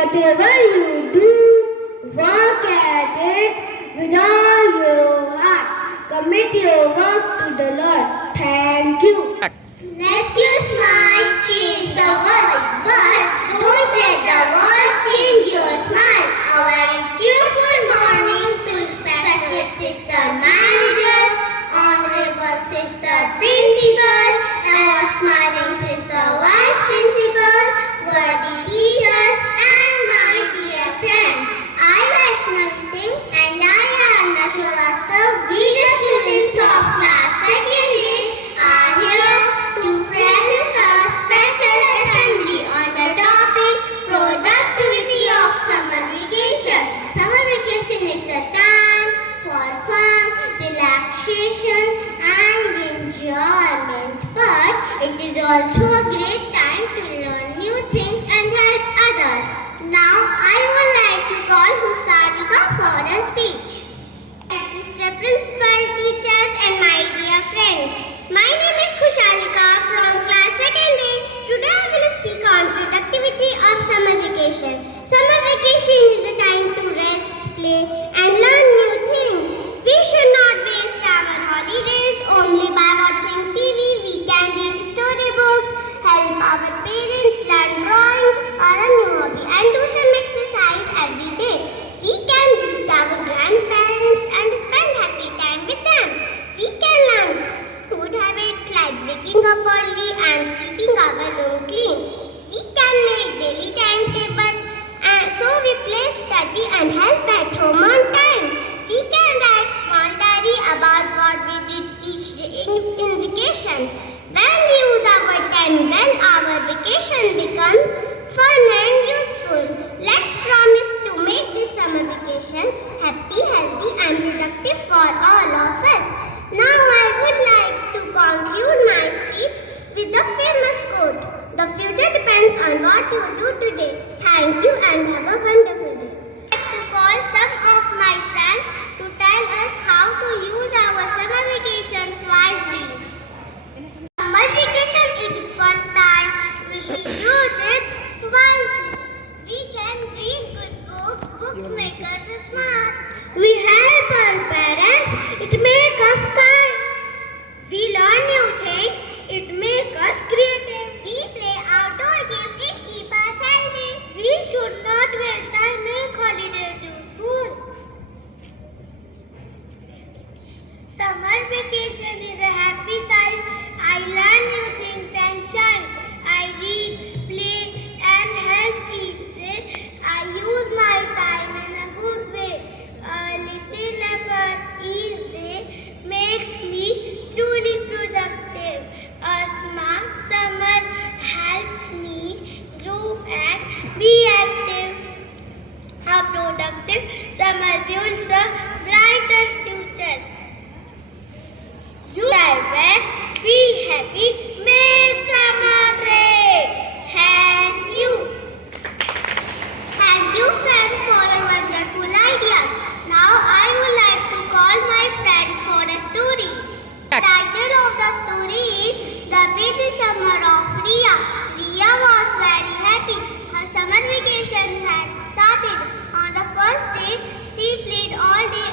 whatever you do, work at it with all your heart. Commit your work to the Lord. Thank you. Let your smile change the world, but don't let the world change your smile. A very cheerful morning to respected Sister Manager, Honorable Sister Principal, our smiling Sister Vice Principal, worthy teachers, and my dear friends. I, Vaishnavi Singh, and I am Nashavastav. We, the students of class 2nd A, are here to present a special assembly on the topic productivity of summer vacation. Summer vacation is the time for fun, relaxation and enjoyment, but it is also a great time to learn new things and help others. Now I would like to call Husalika for a speech. Sister Principal, teachers and my dear friends. My name is Kushalika from class 2nd A. Today I will speak on productivity of summer vacation. Summer vacation is a time to rest, play and learn new things. We should not waste our holidays only by watching TV. We can read storybooks, help our parents learn drawing or a new hobby, and do some exercise every day. We can visit our grandparents and spend happy time with them. We can learn good habits like waking up early and keeping our room clean. We can make daily timetable and so we play, study and help at home on time. We can write small diary about what we did each day in vacation. When we use our time well, our vacation becomes fun and useful. Let's promise to make this summer vacation happy, healthy and productive for all of us. Now I would like to conclude my speech with the famous quote, "The future depends on what you do today." Thank you and have a wonderful day. I would like to call some of my friends to tell us how to use our summer vacations wisely. Summer vacation is a fun time. We should use it wisely. We can read good books. Books make us smart. We help our parents. It makes us kind. We learn new things. It makes us creative. We play outdoor games. It keeps us healthy. We should not waste time. Make holidays useful. Summer vacation is a happy time. I learn new things and shine. I read, play and help people. I use my time in a good way. A little effort each day makes me truly productive. A smart summer helps me grow and be active. A productive summer builds a brighter future. You are be happy. May summer day. Thank you. Thank you friends for your wonderful ideas. Now I would like to call my friends for a story. The title of the story is The Busy Summer of Riya. Riya was very happy. Her summer vacation had started. On the first day, she played all day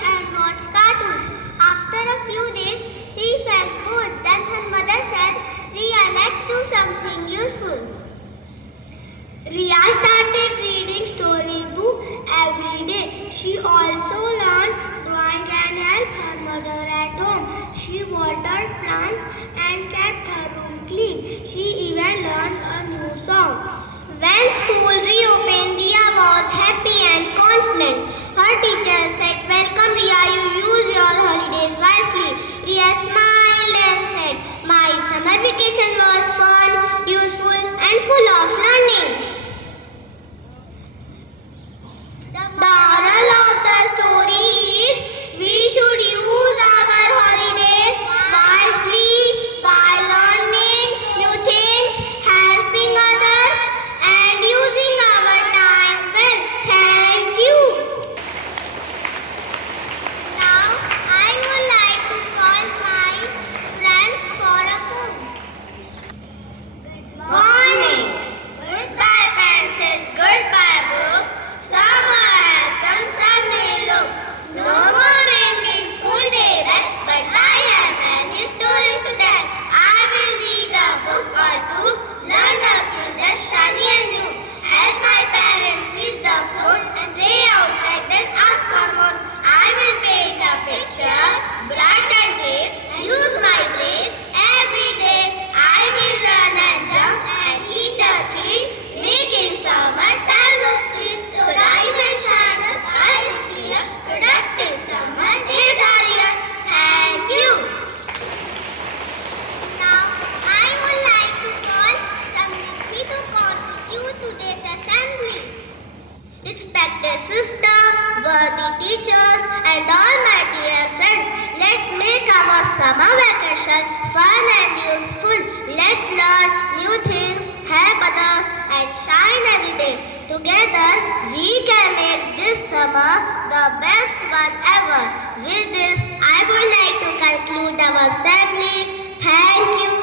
we can make this summer the best one ever. With this, I would like to conclude our assembly. Thank you.